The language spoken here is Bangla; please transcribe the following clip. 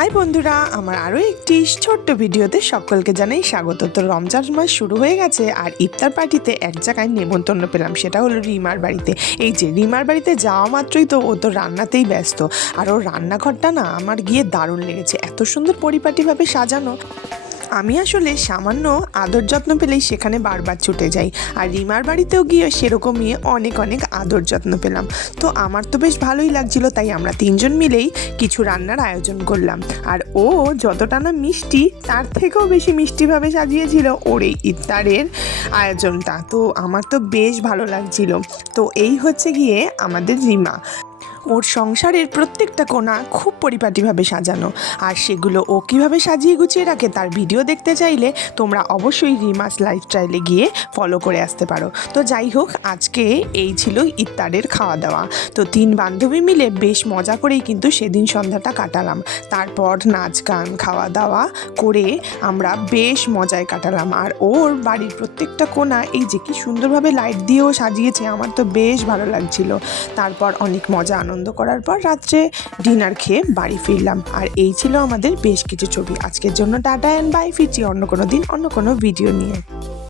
হাই বন্ধুরা, আমার আরও একটি ছোট্ট ভিডিওতে সকলকে জানাই স্বাগত। তো রমজান মাস শুরু হয়ে গেছে আর ইফতার পার্টিতে এক জায়গায় নেমন্তন্ন পেলাম, সেটা হলো রিমার বাড়িতে। এই যে রিমার বাড়িতে যাওয়া মাত্রই তো ও তো রান্নাতেই ব্যস্ত। আর ওর রান্নাঘরটা না আমার গিয়ে দারুণ লেগেছে, এত সুন্দর পরিপাটিভাবে সাজানো। আমি আসলে সামান্য আদর যত্ন পেলেই সেখানে বারবার ছুটে যাই। আর রিমার বাড়িতেও গিয়ে সেরকমই অনেক অনেক আদর যত্ন পেলাম। তো আমার তো বেশ ভালোই লাগছিল, তাই আমরা তিনজন মিলেই কিছু রান্নার আয়োজন করলাম। আর ও যতটা না মিষ্টি, তার থেকেও বেশি মিষ্টিভাবে সাজিয়েছিল ওর এই ইফতারের আয়োজনটা। তো আমার তো বেশ ভালো লাগছিল। তো এই হচ্ছে গিয়ে আমাদের রিমা। ওর সংসারের প্রত্যেকটা কোণা খুব পরিপাটিভাবে সাজানো। আর সেগুলো ও কীভাবে সাজিয়ে গুছিয়ে রাখে তার ভিডিও দেখতে চাইলে তোমরা অবশ্যই রিমাস লাইফস্টাইলে গিয়ে ফলো করে আসতে পারো। তো যাই হোক, আজকে এই ছিল ইফতারের খাওয়া দাওয়া তো তিন বান্ধবী মিলে বেশ মজা করেই কিন্তু সেদিন সন্ধ্যাটা কাটালাম। তারপর নাচ, গান খাওয়া দাওয়া করে আমরা বেশ মজায় কাটালাম। আর ওর বাড়ির প্রত্যেকটা কোণা, এই যে কি সুন্দরভাবে লাইট দিয়েও সাজিয়েছে, আমার তো বেশ ভালো লাগছিল। তারপর অনেক মজা আনন্দ করার পর রাত্রে ডিনার খেয়ে বাড়ি ফিরলাম। আর এই ছিল আমাদের বেশ কিছু ছবি। আজকের জন্য টাটা অ্যান্ড বাই ফিরছি অন্য কোনো দিন, অন্য কোনো ভিডিও নিয়ে।